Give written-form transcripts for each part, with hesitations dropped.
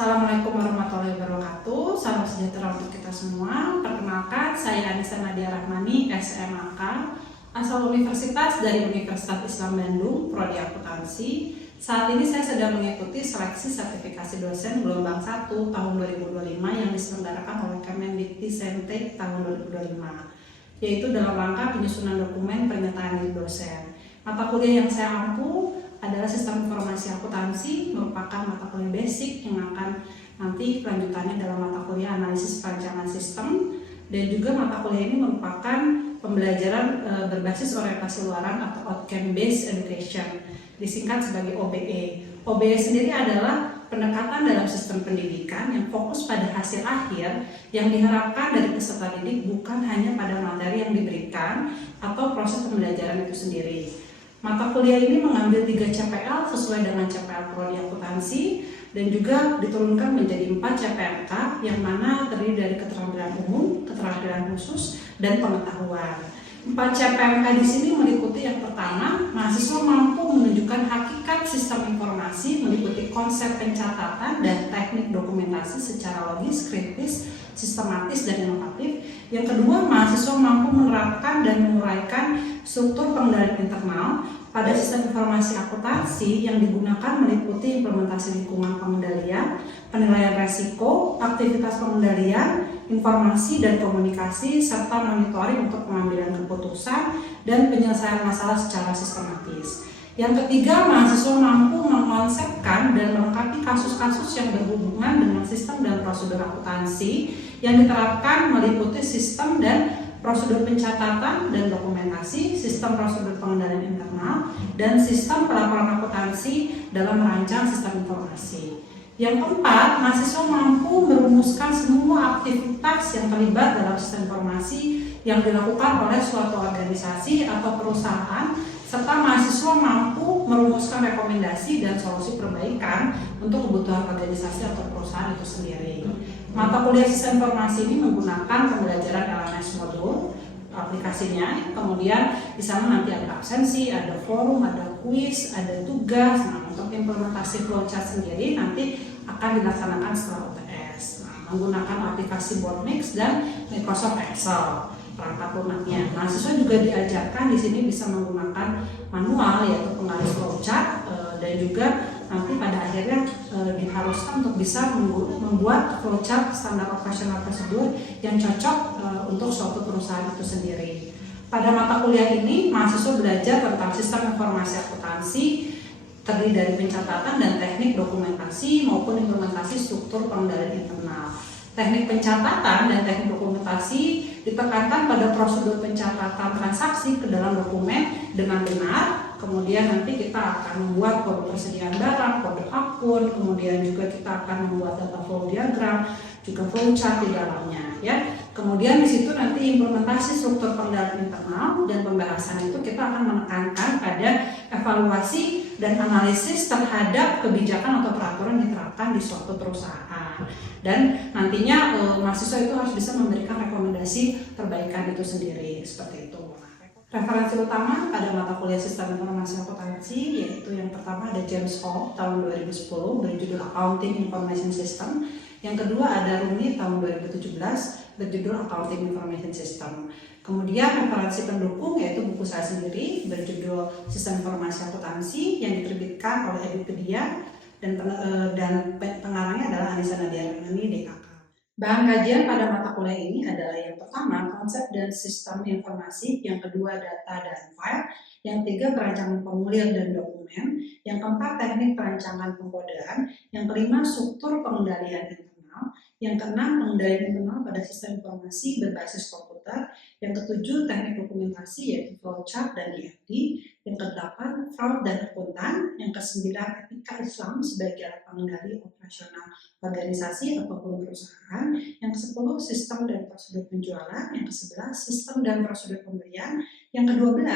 Assalamualaikum warahmatullahi wabarakatuh. Salam sejahtera untuk kita semua. Perkenalkan, saya Anissa Nadia Rahmani, SMAK, asal Universitas dari Universitas Islam Bandung, Prodi Akuntansi. Saat ini saya sedang mengikuti seleksi sertifikasi dosen gelombang 1 tahun 2025 yang diselenggarakan oleh Kemendikti tahun 2025, yaitu dalam rangka penyusunan dokumen pernyataan diri dosen. Mata kuliah yang saya ampu adalah Sistem Informasi Akuntansi, merupakan mata kuliah basic yang akan nanti kelanjutannya dalam mata kuliah Analisis Perancangan Sistem, dan juga mata kuliah ini merupakan pembelajaran berbasis orientasi luaran atau Outcome Based Education, disingkat sebagai OBE. OBE sendiri adalah pendekatan dalam sistem pendidikan yang fokus pada hasil akhir yang diharapkan dari peserta didik, bukan hanya pada materi yang diberikan atau proses pembelajaran itu sendiri. Mata kuliah ini mengambil 3 CPL sesuai dengan CPL Prodi Akuntansi, dan juga diturunkan menjadi 4 CPLK yang mana terdiri dari keterampilan umum, keterampilan khusus, dan pengetahuan. 4 CPLK di sini meliputi yang pertama, mahasiswa mampu menunjukkan hakikat sistem informasi meliputi konsep pencatatan dan teknik dokumentasi secara logis, kritis, sistematis, dan inovatif. Yang kedua, mahasiswa mampu menerapkan dan menguraikan struktur pengendalian internal pada sistem informasi akuntansi yang digunakan meliputi implementasi lingkungan pengendalian, penilaian resiko, aktivitas pengendalian, informasi dan komunikasi, serta monitoring untuk pengambilan keputusan dan penyelesaian masalah secara sistematis. Yang ketiga, mahasiswa mampu mengkonsepkan dan melengkapi kasus-kasus yang berhubungan dengan sistem dan prosedur akuntansi yang diterapkan meliputi sistem dan prosedur pencatatan dan dokumentasi, sistem prosedur pengendalian internal, dan sistem pelaporan akuntansi dalam merancang sistem informasi. Yang keempat, mahasiswa mampu merumuskan semua aktivitas yang terlibat dalam sistem informasi yang dilakukan oleh suatu organisasi atau perusahaan, serta mahasiswa mampu merumuskan rekomendasi dan solusi perbaikan untuk kebutuhan organisasi atau perusahaan itu sendiri. Mata kuliah sistem informasi ini menggunakan pembelajaran LMS modul aplikasinya, kemudian di sana nanti ada absensi, ada forum, ada kuis, ada tugas. Nah, untuk implementasi flowchart sendiri nanti akan dilaksanakan setelah UTS. Nah, menggunakan aplikasi Boardmix dan Microsoft Excel perangkat lunaknya. Mahasiswa juga diajarkan di sini bisa menggunakan manual, yaitu penggaris flowchart, dan juga nanti pada akhirnya diharuskan untuk bisa membuat flowchart standar operasional prosedur yang cocok untuk suatu perusahaan itu sendiri. Pada mata kuliah ini, mahasiswa belajar tentang sistem informasi akuntansi, terdiri dari pencatatan dan teknik dokumentasi maupun implementasi struktur pengendalian internal. Teknik pencatatan dan teknik dokumentasi ditekankan pada prosedur pencatatan transaksi ke dalam dokumen dengan benar. Kemudian nanti kita akan membuat kode persediaan barang, kode akun, kemudian juga kita akan membuat data flow diagram, juga flowchart di dalamnya, ya. Kemudian di situ nanti implementasi struktur pengendalian internal, dan pembahasan itu kita akan menekankan pada evaluasi dan analisis terhadap kebijakan atau peraturan yang diterapkan di suatu perusahaan. Dan nantinya mahasiswa itu harus bisa memberikan rekomendasi perbaikan itu sendiri, seperti itu. Referensi utama pada mata kuliah Sistem Informasi Akuntansi yaitu yang pertama ada James Hall tahun 2010 berjudul Accounting Information System. Yang kedua ada Rooney tahun 2017 berjudul Accounting Information System. Kemudian referensi pendukung yaitu buku saya sendiri berjudul Sistem Informasi Akuntansi yang diterbitkan oleh Edupedia, dan pengarangnya adalah Anissa Nadia Rahmani, DKK. Bahan kajian pada mata kuliah ini adalah yang pertama konsep dan sistem informasi, yang kedua data dan file, yang ketiga perancangan formulir dan dokumen, yang keempat teknik perancangan pengkodean, yang kelima struktur pengendalian internal, yang keenam pengendalian internal pada sistem informasi berbasis komputer, yang ketujuh teknik dokumentasi yaitu flowchart dan EFD, yang kedelapan fraud dan akuntan, yang kesembilan etika Islam sebagai alat pengendali operasional organisasi ataupun perusahaan, yang ke-10 sistem dan prosedur penjualan, yang ke-11 sistem dan prosedur pembelian, yang ke-12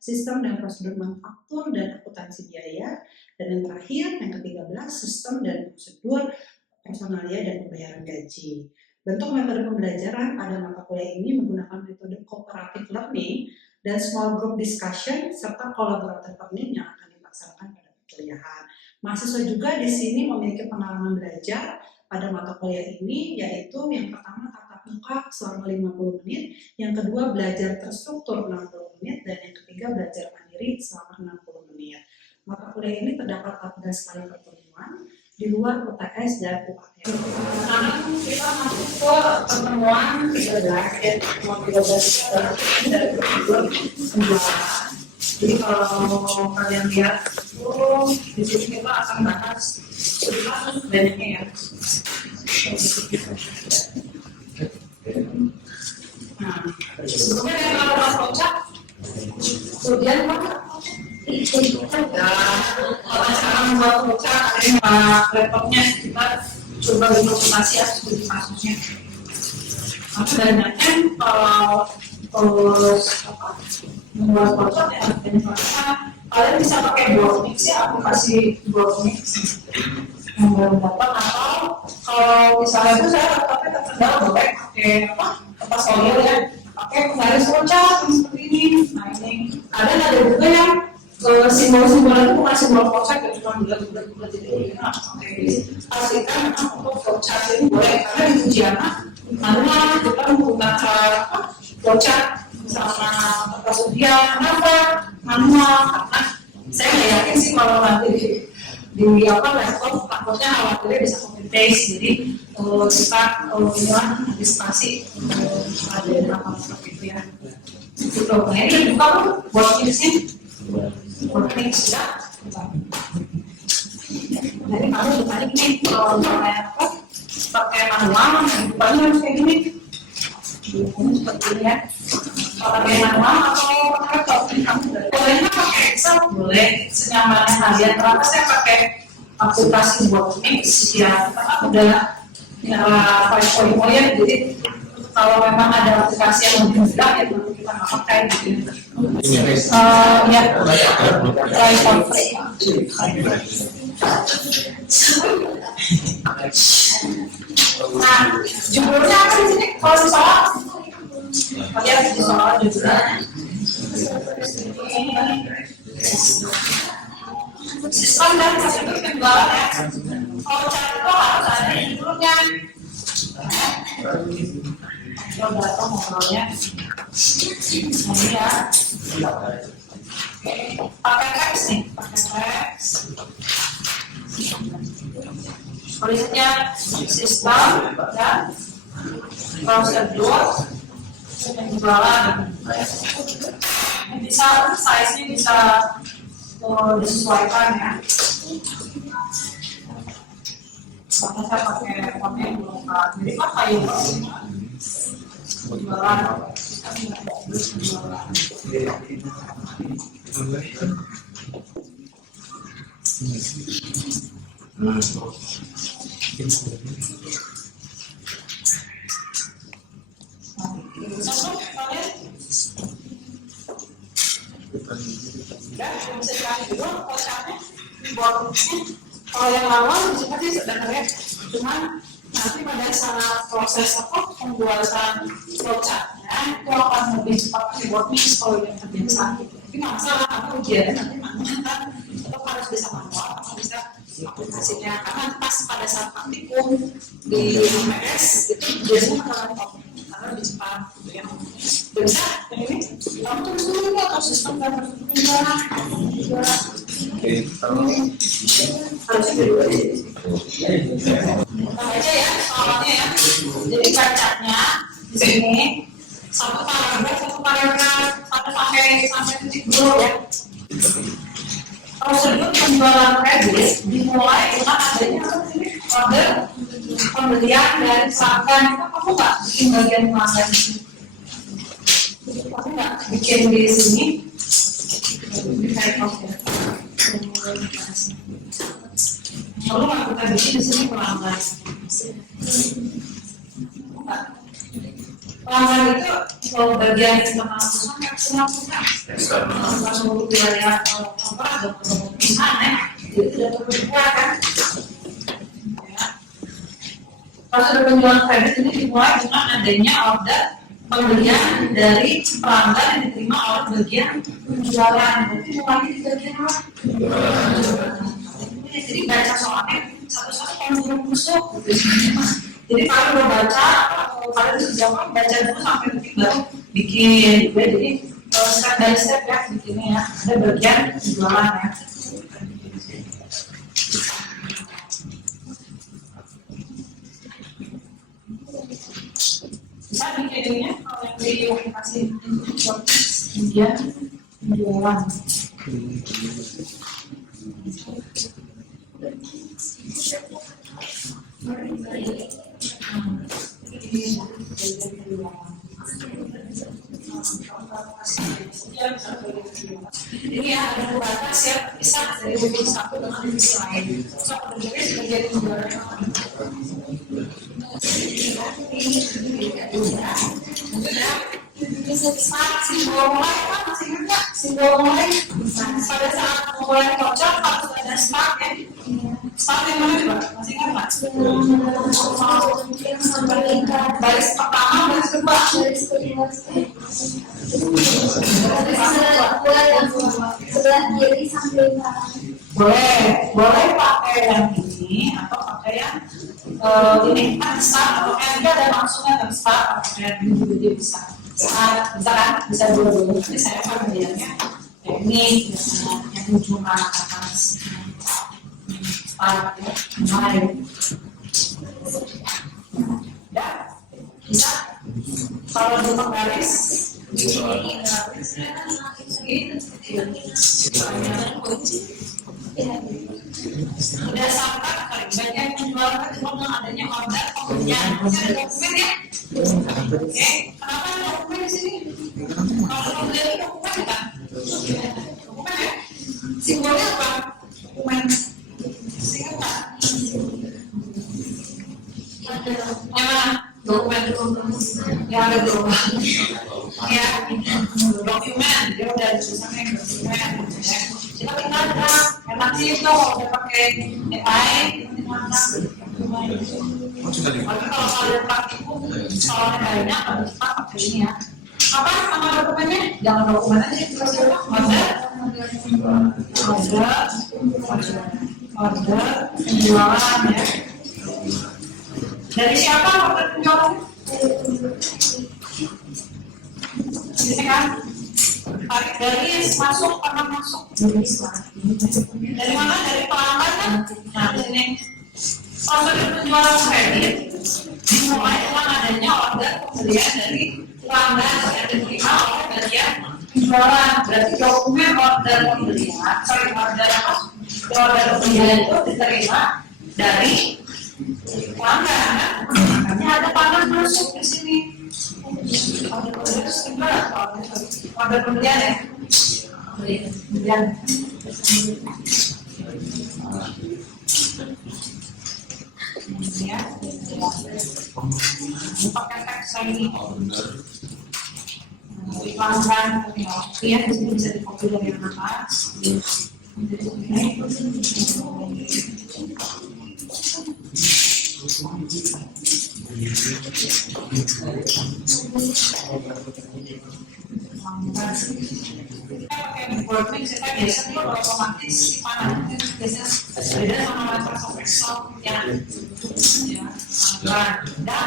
sistem dan prosedur manufaktur dan akuntansi biaya, dan yang terakhir yang ke-13 sistem dan prosedur personalia dan pembayaran gaji. Bentuk metode pembelajaran pada mata kuliah ini menggunakan metode cooperative learning dan small group discussion serta collaborative learning yang akan dilaksanakan pada perkuliahan. Mahasiswa juga di sini memiliki pengalaman belajar pada mata kuliah ini, yaitu yang pertama tatap muka selama 50 menit, yang kedua belajar terstruktur 60 menit, dan yang ketiga belajar mandiri selama 60 menit. Mata kuliah ini terdapat 14 kali pertemuan di luar UTS dan UKT. Sekarang kita masuk ke pertemuan 13 dari penjualan. Jadi kalau kalian lihat di sini kita akan bahas banyaknya ya. Nah, sebelumnya yang kalau kocak, kemudian kalau cara membuat kocak, laptopnya kita coba dokumentasi ya studi kasusnya. Banyaknya kalau membuat kocak ya, kalian bisa pakai Dropmix ya, aplikasi Dropmix yang baru dapat, atau kalau misalnya itu saya laptopnya terkendala boleh pakai kertas folio ya, pakai penggaris kocak seperti ini. Nah ini ada juga yang simbol-simbol itu bukan simbol kocak ya, cuma bulat-bulat jadi pastikan untuk kocak ini boleh, karena di ujian karena kita menggunakan kocak misalnya kertas ujian, kenapa manual, karena saya nggak yakin sih kalau nanti di laptop takutnya khawatirnya bisa copy paste, jadi kita bilang antisipasi ada apa seperti itu ya. Gitu. Nah ini buka buat mixing, buat mix ya. Nah ini kamu dibalik nih kalau pakai manual, bukanya harus kayak gini. Seperti ini ya. Kalau pakai manual atau pakai laptop, bolehnya pakai Excel, boleh senyamannya kalian. Kenapa saya pakai aplikasi buat mix ya? Karena udah ya 5.0 ya, jadi kalau memang ada aplikasi yang lebih mudah ya baru kita nggak pakai gitu. Ya, try for free. Nah, judulnya apa di sini? Kalau misalnya kalian di soal judulnya sistem dan prosedur penjualan ya. Kalau chat itu harus ada judulnya. Coba datang ngobrolnya. Ini ya. Pakai teks nih, pakai teks. Tulisnya sistem dan prosedur penjualan. Bisa size-nya bisa disesuaikan ya. Karena saya pakai font yang belum lengkap, jadi kan kayu penjualan. Kalau yang lama bisa sih sebenarnya, cuman nanti pada saat proses pembuatan flowchartnya itu akan lebih cepat dibuat mix kalau yang terbiasa gitu. Tapi nggak masalah, karena ujiannya nanti manual kan tetap harus bisa manual, atau bisa aplikasinya, karena pas pada saat praktikum di UMS itu biasanya masalah karena lebih cepat gitu ya. Bisa yang ini kamu tulis dulu atau sistem dan penjualan aja ya soalnya ya. Jadi bacanya di sini satu paragraf sampai titik dulu ya. Prosedur penjualan kredit dimulai dengan adanya order pembelian dari pelanggan. Kamu nggak bikin bagian pelanggan di sini? Kamu nggak bikin di sini? Lalu nggak kita bikin di sini pelanggan. Pelanggan itu kalau bagian internal perusahaan kan semua langsung wilayah apa ada perusahaan ya, jadi tidak perlu dibuat kan. Prosedur penjualan kredit ini dimulai dengan adanya order pembelian dari pelanggan yang diterima oleh bagian penjualan. Berarti mulai di bagian apa? jadi baca soalnya satu-satu kalau belum masuk gitu. Jadi kalau udah baca atau kalian sudah jawab baca dulu sampai detik baru bikin. Jadi step by step ya bikinnya ya. Ada bagian jualan ya. Bisa bikinnya kalau yang di aplikasi dia jualan. Ini ya ada batas ya, bisa dari divisi satu dengan divisi lain. So kemudian sebagai jualan bisa start simbol mulai kan masih ingat simbol mulai pada saat mulai cocok harus ada start ya. Start yang mana coba masih ingat nggak? Baris pertama baris kedua. Sebelah kiri sambil boleh pakai yang ini atau pakai yang ini kan start atau yang ada langsungnya kan start atau yang ini juga dia bisa. Bisa kan? Bisa dua-duanya. Jadi saya akan melihatnya ini yang ujung kanan atas start ya, mulai. Ya, bisa. Kalau di penggaris ini udah sampai bagian penjualan cuma dengan adanya order pembelian ada dokumen ya. Oke, kenapa ada dokumen di sini? Kalau pembelian itu dokumen kan? Dokumen ya? Simbolnya apa? Dokumen. Singkat nggak? Yang mana? Dokumen. Yang ada dokumen. Ya, dokumen. Dia udah ditulisannya dokumen. Kita tinggal enak sih itu udah pakai AI. Tapi kalau kalian praktikum, kalau lainnya harus pakai ini ya. Apa nama dokumennya? Jangan dokumen aja kita coba. Order penjualan ya. Dari siapa order penjualan? Ini kan? Tarik dari masuk pernah masuk dari mana? Dari pelanggan kan? Nah ini proses penjualan kredit mulai dengan adanya order pembelian dari pelanggan yang diterima oleh bagian penjualan. Berarti dokumen order pembelian, order pembelian itu diterima dari pelanggan kan? Makanya ada pelanggan masuk di sini. Order pembelian ya, pembelian. Ya, pakai teks ini. Pelanggan, ya, di sini bisa dikopi dari yang atas. Pakai boarding kita biasanya otomatis simpanan biasanya beda sama Microsoft Excel ya. Nah,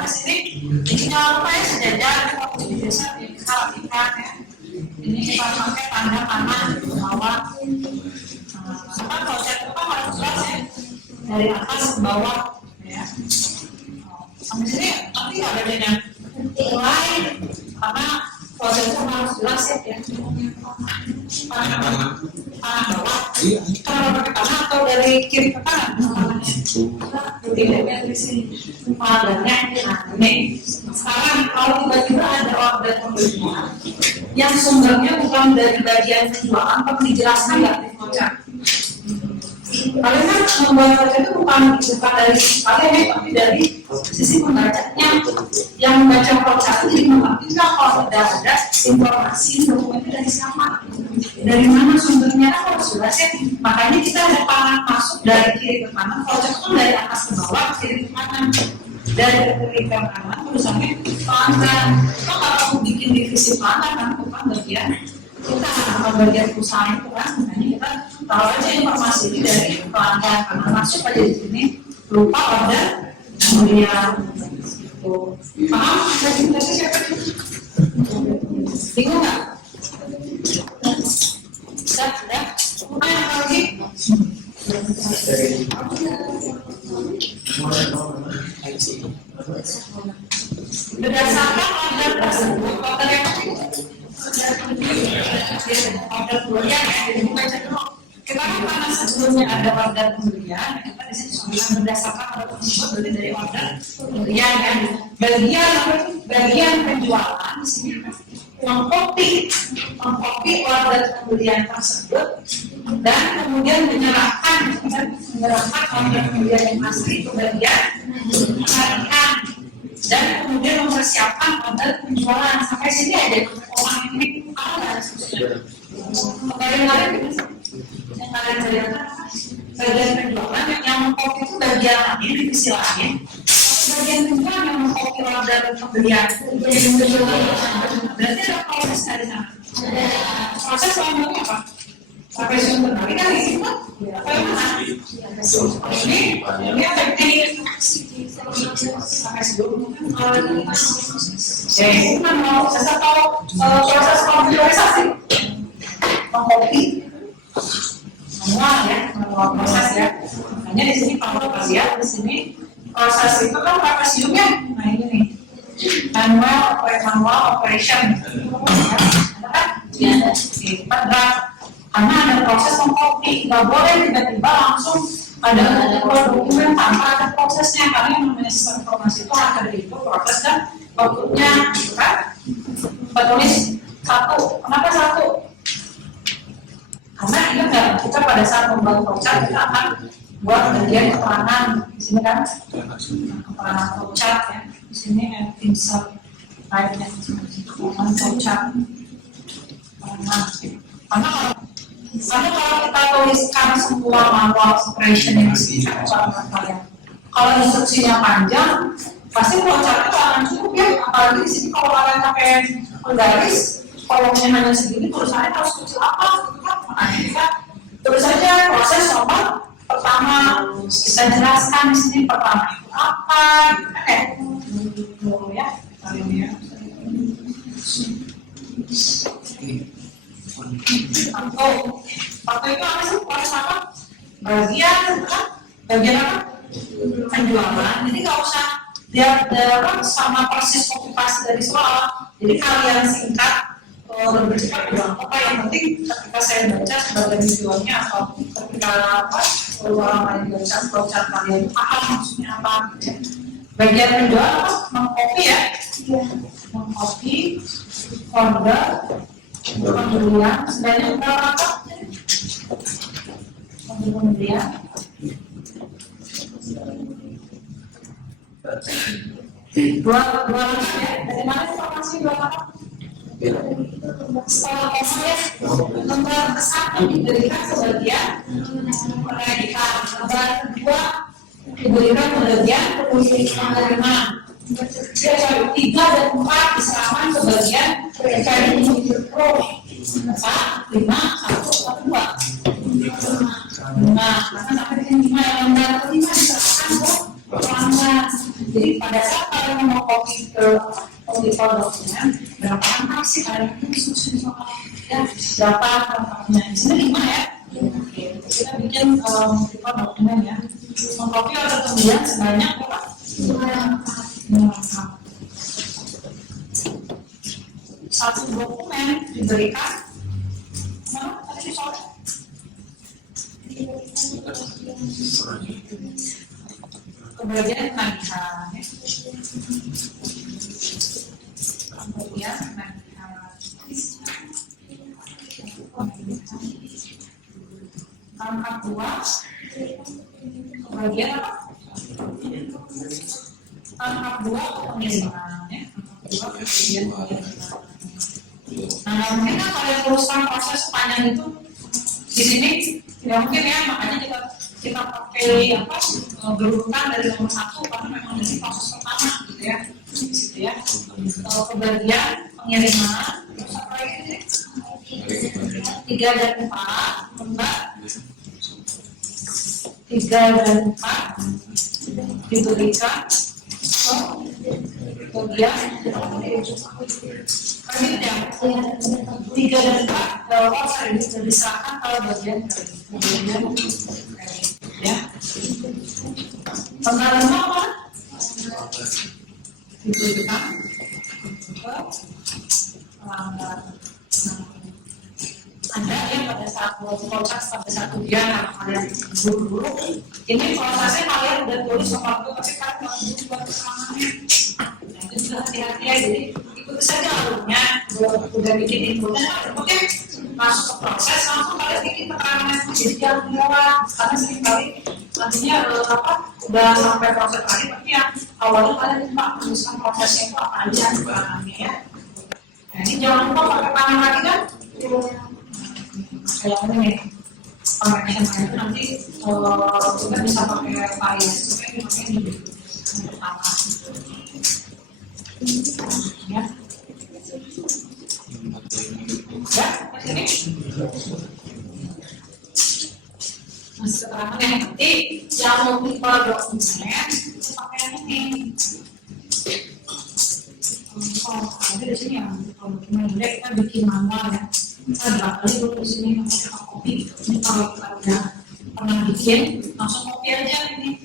di sini ini jangan lupa ya sejajar waktu biasa kita lakukan ya. Ini kita pakai tanda kanan bawah. Apa proses itu kan harus jelas ya dari atas ke bawah ya. Sampai sini nanti nggak bedanya mulai karena prosesnya harus jelas ya. Kanan bawah, kanan pakai kanan atau dari kiri ke kanan? Tidak dari sini. Padanya ini. Sekarang kalau tiba-tiba ada order pembelian yang sumbernya bukan dari bagian penjualan, tapi dijelaskan nggak di voucher? Kalian kan membuat voucher itu bukan dari kalian ya, tapi dari sisi pembacanya. Yang membaca voucher itu jadi mengerti nggak kalau sudah ada informasi dokumennya dari siapa? Dari mana sumbernya kan harus jelas ya. Makanya kita ada panah masuk dari kiri ke kanan, voucher itu dari atas ke bawah, kiri ke kanan. Dari kiri ke kanan tulisannya pelanggan. Kita kalau bikin divisi pelanggan kan bukan bagian kita, bukan bagian perusahaan itu kan, makanya kita taruh aja informasi ini dari pelanggan karena masuk aja di sini lupa order kemudian paham? Presentasi siapa? Bingung nggak? Sudah? Mana lagi? Berdasarkan order tersebut, order yang order pembelian ya, jadi baca dulu. Kita kan karena sebelumnya ada order pembelian, kita di sini bilang berdasarkan order tersebut berarti dari order pembelian kan. Bagian penjualan di sini mengcopy order pembelian tersebut dan kemudian menyerahkan order pembelian yang asli ke bagian penarikan dan kemudian mempersiapkan order penjualan. Sampai sini ada orang ini apa kalian yang kalian ceritakan bagian penjualan yang mengcopy itu bagian lain divisi lain. Bagian penjualan yang mengcopy order pembelian berarti ada proses dari sana. Proses selanjutnya apa? Sampai sumber tadi kan di situ apa yang mana? Ini efektif sampai sebelum bukan mau proses atau proses komputerisasi mengcopy manual ya, manual proses ya. Makanya di sini kalau kita lihat di sini proses itu kan previsiumnya. Nah ini nih manual operation ada kan? Ya, karena ada proses mengcopy, nggak boleh tiba-tiba langsung ada dokumen tanpa ada prosesnya, karena yang namanya sistem informasi itu akan itu proses dan outputnya gitu kan. Kita tulis 1, kenapa 1? Karena ini enggak, kita pada saat membuat flowchart kita akan buat bagian keterangan di sini kan, keterangan flowchart ya. Di sini insert slide-nya, flowchart. Karena kalau kita tuliskan semua manual operation yang kalian, kalau instruksinya panjang, pasti flowchart-nya akan cukup ya. Apalagi di sini kalau kalian pakai penggaris, kolomnya hanya segini, tulisannya harus kecil apa? Makanya kita tulis saja proses nomor pertama. Kita jelaskan di sini pertama itu apa? Ya, kalian ya. Atau itu apa sih? Proses apa? Bagian apa? Penjualan. Jadi nggak usah lihat sama persis copy paste dari soal. Jadi kalian singkat berbicara bilang apa yang penting ketika saya baca sebagai videonya atau ketika orang lain baca flowchart kalian paham maksudnya apa gitu ya. Bagian penjualan apa? Mengcopy ya? Mengcopy order pembelian sebanyak berapa apa? Pembelian dua ya. Dari mana informasi dua apa? Setelah proses nomor 1 diberikan sebagian pendidikan, nomor 2 diberikan sebagian penerima, 3 dan 4 diserahkan sebagian dari pro 4, 5, 1, 2 nah, sampai dengan 5 yang nomor 5 diserahkan ke pelanggan. Jadi pada saat kalian mau copy ke auditor dokumen, berapa angka sih kalian instruksi soal ya berapa angkanya? Di sini 5 ya. Oke, kita bikin auditor dokumen ya. Mengcopy order pembelian sebanyak berapa? 5 angka. Satu dokumen diberikan mana tadi soalnya? Kemudian penagihan ya. Kemudian penagihan angka 2 kemudian apa? Angka 2 penerimaan ya. Kemudian nah mungkin kan kalian teruskan proses sepanjang itu di sini tidak mungkin ya, makanya kita pakai apa berurutan dari nomor 1 karena memang dari proses pertama gitu ya, gitu ya. Kebagian pengiriman terus apa lagi 3 dan 4 lembak 3 dan 4 diberikan kemudian selanjutnya 3 dan 4 diserahkan ke bagian ya. Tanggal 5 apa? Diberikan ke pelanggan. Anda yang pada saat proses pada saat ujian anak kalian dulu ini prosesnya kalian udah tulis waktu tapi kalian masih buat kesamannya. Nah itu juga hati-hati ya, jadi ikuti saja alurnya, udah bikin inputnya, oke masuk ke proses langsung kalian bikin tekanannya jadi jangan lewat karena seringkali nantinya udah sampai proses tadi tapi yang awalnya kalian lupa menuliskan prosesnya itu apa aja keterangannya ya. Nah ini jangan lupa pakai tangan lagi kan. Kayak ini connection itu nanti kita bisa pakai variasi supaya dipakai di pertama ya ini masih keterangan yang nanti yang multiple dokumen pakai yang ini ada di sini yang dokumen kita bikin manual ya. Ada kali dulu di sini pakai kopi. Ini kalau kita udah pernah bikin, langsung kopi aja ini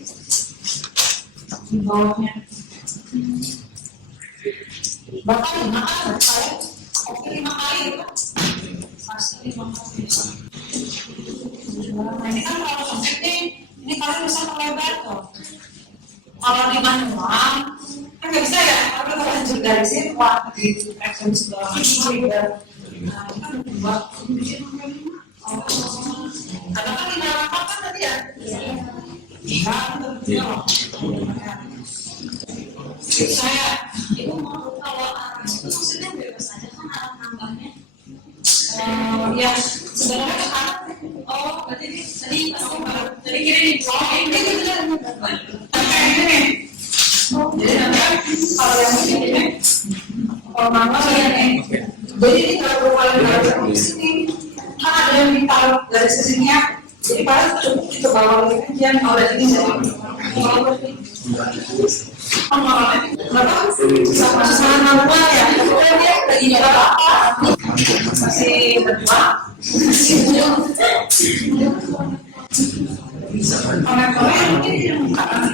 di bawahnya. Bahkan 5 kali, saya kopi 5 kali kan? Pasti 5 kali. Nah ini kan kalau konsep ini kalian bisa melebar tuh. Kalau di manual kan nggak bisa ya, tapi kalau lanjut dari sini wah di action segala macam. Nah, kita buat karena kan di dalam apa tadi ya? Saya itu mau kalau itu maksudnya bebas aja kan arah nambahnya. Ya sebenarnya ke kanan. Oh, berarti tadi tadi kiri. Oh, ini benar. Ini. Jadi nanti kalau yang ini kalau mama saya nih. Jadi ini kalau kalian dari sini, kan ada yang ditaruh dari sisinya. Jadi paling cukup kita bawa lagi aja. Kalau dari ini jadi kenapa? Sama manual ya. Kemudian dia lagi nyoba apa? Masih berdua. Komen-komen mungkin tidak buka.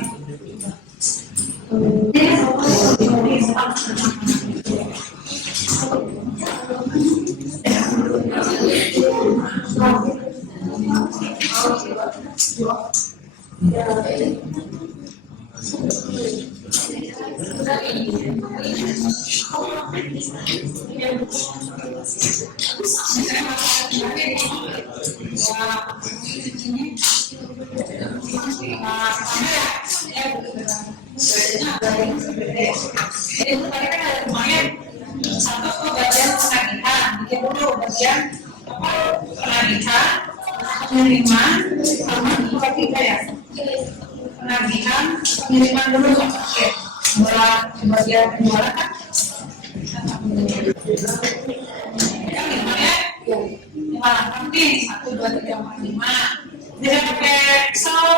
Jadi itu tadi kan ada lumayan satu bagian penagihan, bikin dulu bagian penagihan, pengiriman, sama ketiga ya penagihan, pengiriman dulu oke, bagian penjualan kan yang lima ya, 5 nanti 1, 2, 3, 4, 5 tidak pakai Excel.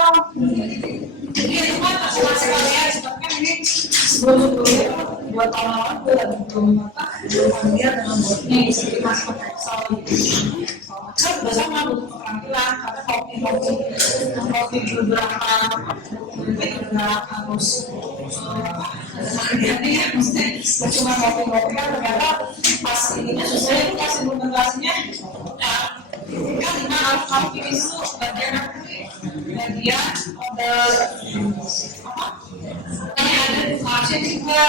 Jadi itu kan masing-masing kalian sebabkan ini sebelum 2 tahun lalu gue lagi belum familiar dengan botnya jadi masih pakai Excel Excel juga sama butuh keterampilan karena kopi beberapa harus hati-hati ya maksudnya cuma kopi kan ternyata pas ininya susah itu pas implementasinya kan lima harus kopi itu bagian ada apa? Ini ada harusnya juga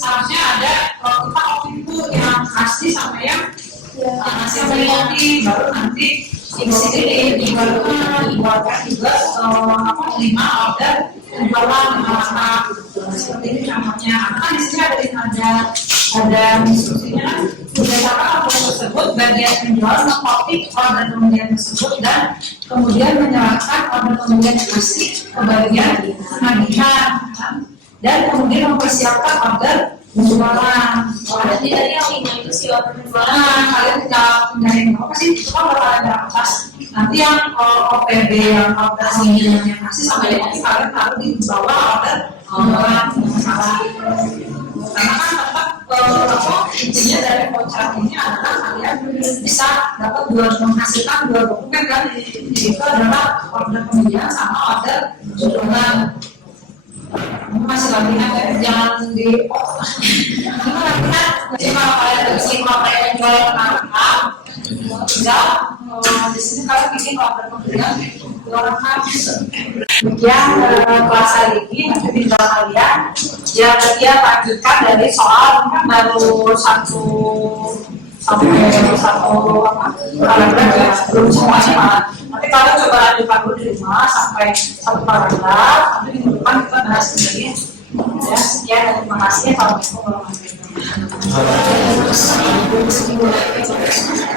harusnya ada kalau kita kopi itu yang asli sama yang hasil dari kopi baru nanti di sini dibuatkan juga 5 order penjualan anak seperti ini contohnya. Kan di sini ada instruksinya berdasarkan order tersebut bagian penjual mengkopi order pembelian tersebut dan kemudian menyerahkan order pembelian asli ke bagian penagihan dan kemudian mempersiapkan order penjualan. Ada tidak yang 5 itu si order penjualan kalian tinggal pindahin apa sih itu kan bakal ada atas nanti yang OPD yang operasinya yang masih sampai nanti kalian taruh di bawah order orang masalah. Karena kan tetap intinya dari voucher ini adalah kalian bisa dapat menghasilkan dua dokumen kan, itu adalah order pembelian sama order jualan. Masih latihan ya, jangan di latihan kalau kalian jualan angka tinggal di sini kalian bikin order pembelian jualan angka. Demikian kelas hari ini, nanti tinggal kalian ya lanjutkan dari soal kan baru satu paragraf ya, belum semuanya malah. Nanti kalian coba lanjutkan dulu di rumah sampai satu paragraf, nanti minggu depan kita bahas lagi. Ya, sekian dan terima kasih. Assalamualaikum warahmatullahi wabarakatuh.